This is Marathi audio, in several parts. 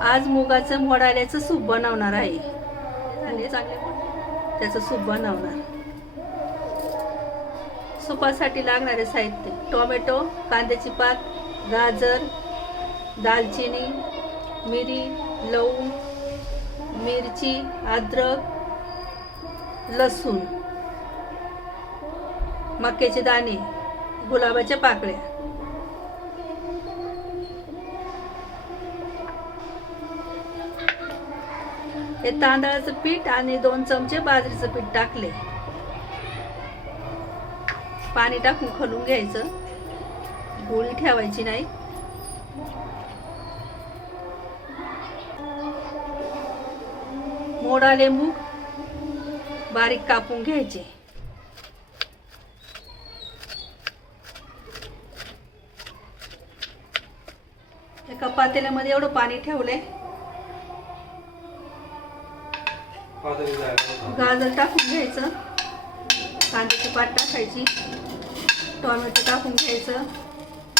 आज मुगाचं मोडाल्याचं सूप बनवणार आहे. झाले चांगले त्याचं सूप बनवणार. सुपासाठी लागणारे साहित्य. टोमॅटो कांद्याची पात गाजर दालचिनी मिरी लवंग मिरची अद्रक लसूण मक्याचे दाणे गुलाबाच्या पाकळ्या. हे तांदळाचं पीठ आणि दोन चमचे बाजरीचं पीठ टाकले. पाणी टाकून खलून घ्यायचं. गोळी ठेवायची नाही. मोडाले मूग बारीक कापून घ्यायचे. एका पातेल्यामध्ये एवढं पाणी ठेवलंय. गाजर टाकून घ्यायचं. कांद्याची पात टाकायची. टोमॅटो टाकून घ्यायचं.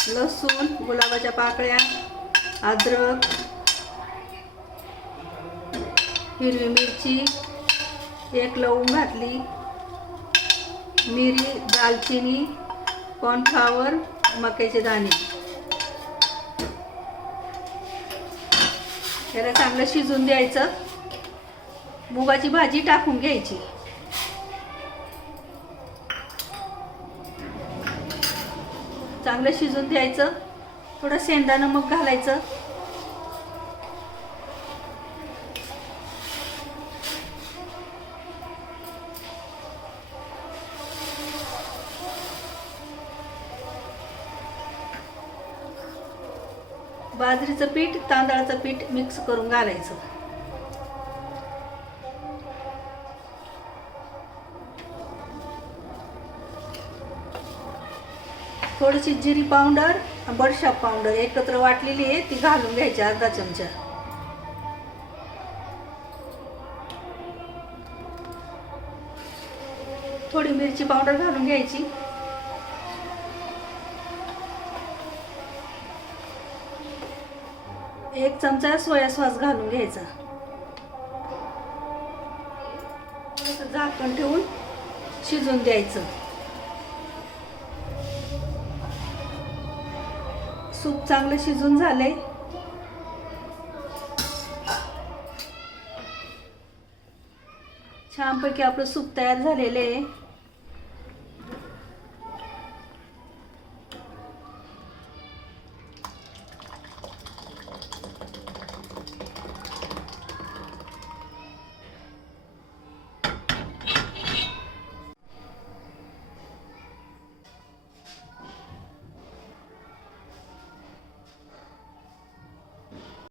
लसूण गुलाबाच्या पाकळ्या अद्रक हिरवी मिरची एक लवंग घातली मिरी दालचिनी कॉर्नफ्लावर मक्याचे दाणे. त्याला चांगलं शिजून द्यायचं. मुगाची भाजी टाकून घ्यायची. चांगलं शिजून द्यायचं. थोडं शेंदा नमक घालायचं. बाजरीचं पीठ तांदळाचं पीठ मिक्स करून घालायचं. थोडीशी जिरी पावडर बडशाप पावडर एकत्र वाटलेली आहे ती घालून घ्यायची अर्धा चमचा. थोडी मिरची पावडर घालून घ्यायची. एक चमचा सोया सॉस घालून घ्यायचा. झाकण ठेवून शिजून द्यायचं. सूप चांगलं शिजून झालंय छानपैकी आपलं सूप तयार झालेलं आहे.